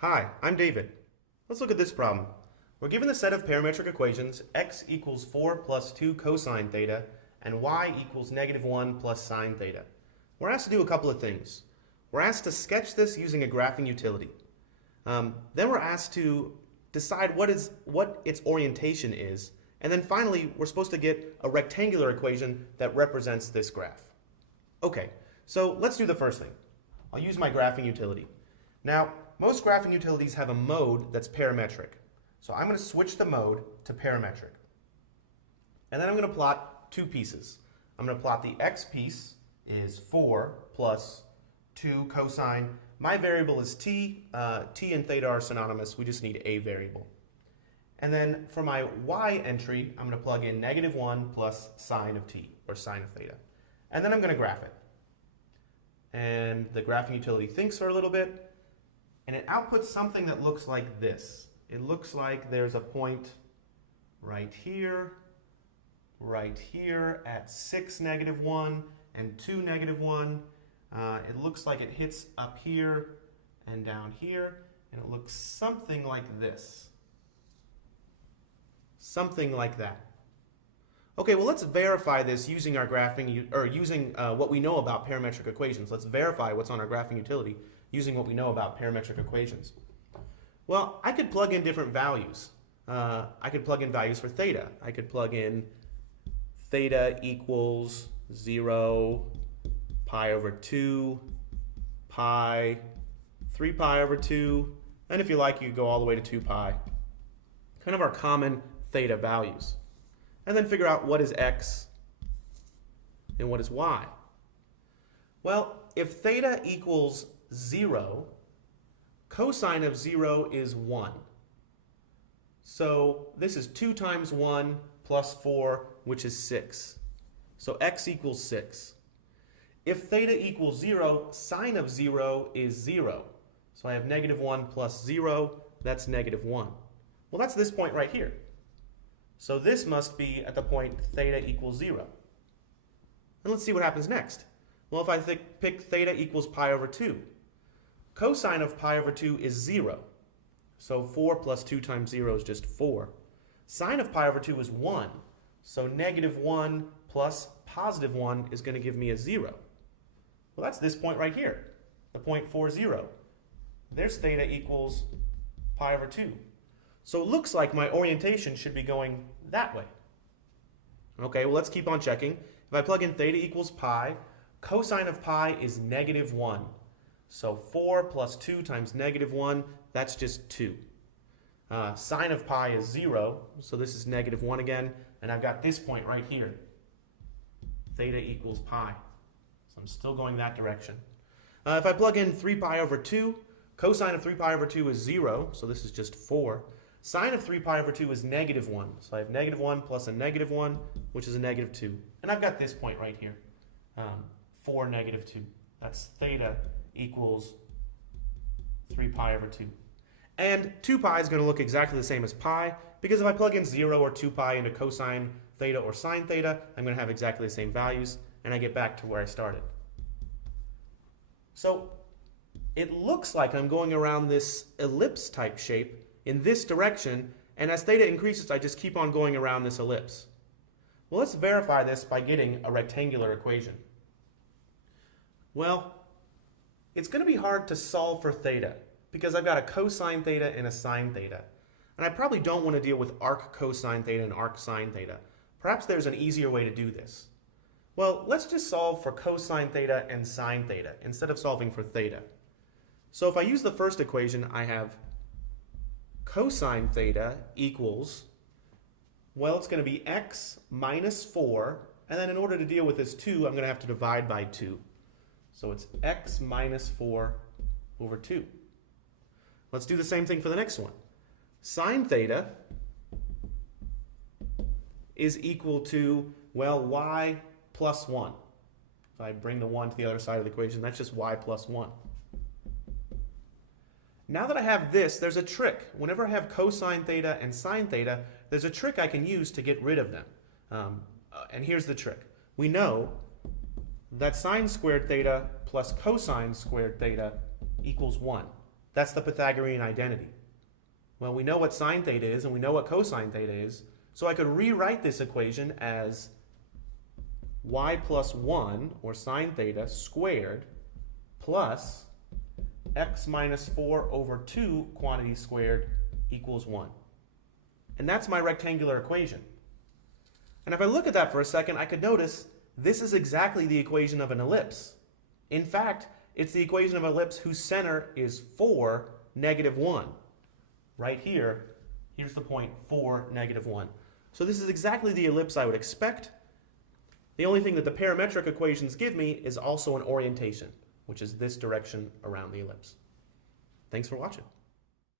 Hi, I'm David. Let's look at this problem. We're given the set of parametric equations x equals 4 plus 2 cosine theta and y equals -1 plus sine theta. We're asked to do a couple of things. We're asked to sketch this using a graphing utility. Then we're asked to decide what its orientation is. And then finally, we're supposed to get a rectangular equation that represents this graph. Okay, so let's do the first thing. I'll use my graphing utility. Now, most graphing utilities have a mode that's parametric. So I'm going to switch the mode to parametric. And then I'm going to plot two pieces. I'm going to plot the x piece is 4 plus 2 cosine. My variable is t. T and theta are synonymous. We just need a variable. And then for my y entry, I'm going to plug in -1 plus sine of t, or sine of theta. And then I'm going to graph it. And the graphing utility thinks for a little bit, and it outputs something that looks like this. It looks like there's a point right here at 6, -1, and 2, -1. It looks like it hits up here and down here, and it looks something like this. Something like that. Okay, well, let's verify this using our graphing, or using what we know about parametric equations. Let's verify what's on our graphing utility using what we know about parametric equations. Well, I could plug in different values. I could plug in values for theta. I could plug in theta equals 0, pi over 2, pi, 3 pi over 2, and if you like, you could go all the way to 2 pi. Kind of our common theta values. And then figure out what is x and what is y. Well, if theta equals 0, cosine of 0 is 1. So this is 2 times 1 plus 4, which is 6. So x equals 6. If theta equals 0, sine of 0 is 0. So I have -1 plus 0, that's -1. Well, that's this point right here. So this must be at the point theta equals 0. And let's see what happens next. Well, if I pick theta equals pi over 2, cosine of pi over 2 is 0. So 4 plus 2 times 0 is just 4. Sine of pi over 2 is 1. So -1 plus +1 is going to give me a 0. Well, that's this point right here, the point 4, 0. There's theta equals pi over 2. So it looks like my orientation should be going that way. Okay, well, let's keep on checking. If I plug in theta equals pi, cosine of pi is -1. So 4 plus 2 times -1, that's just 2. Sine of pi is 0, so this is -1 again, and I've got this point right here. Theta equals pi. So I'm still going that direction. If I plug in 3 pi over 2, cosine of 3 pi over 2 is 0, so this is just 4. Sine of 3 pi over 2 is -1. So I have -1 plus a -1, which is a -2. And I've got this point right here, 4, -2. That's theta equals 3 pi over 2. And 2 pi is going to look exactly the same as pi, because if I plug in 0 or 2 pi into cosine theta or sine theta, I'm going to have exactly the same values, and I get back to where I started. So it looks like I'm going around this ellipse type shape in this direction, and as theta increases, I just keep on going around this ellipse. Well, let's verify this by getting a rectangular equation. Well, it's going to be hard to solve for theta, because I've got a cosine theta and a sine theta. And I probably don't want to deal with arc cosine theta and arc sine theta. Perhaps there's an easier way to do this. Well, let's just solve for cosine theta and sine theta instead of solving for theta. So if I use the first equation, I have cosine theta equals, well, it's going to be x minus 4, and then in order to deal with this 2, I'm going to have to divide by 2. So it's x minus 4 over 2. Let's do the same thing for the next one. Sine theta is equal to, well, y plus 1. If I bring the 1 to the other side of the equation, that's just y plus 1. Now that I have this, there's a trick. Whenever I have cosine theta and sine theta, there's a trick I can use to get rid of them. And here's the trick. We know that sine squared theta plus cosine squared theta equals 1. That's the Pythagorean identity. Well, we know what sine theta is and we know what cosine theta is, so I could rewrite this equation as y plus 1, or sine theta, squared plus x minus 4 over 2 quantity squared equals 1. And that's my rectangular equation. And if I look at that for a second, I could notice this is exactly the equation of an ellipse. In fact, it's the equation of an ellipse whose center is 4, negative 1. Right here, here's the point 4, negative 1. So this is exactly the ellipse I would expect. The only thing that the parametric equations give me is also an orientation, which is this direction around the ellipse. Thanks for watching.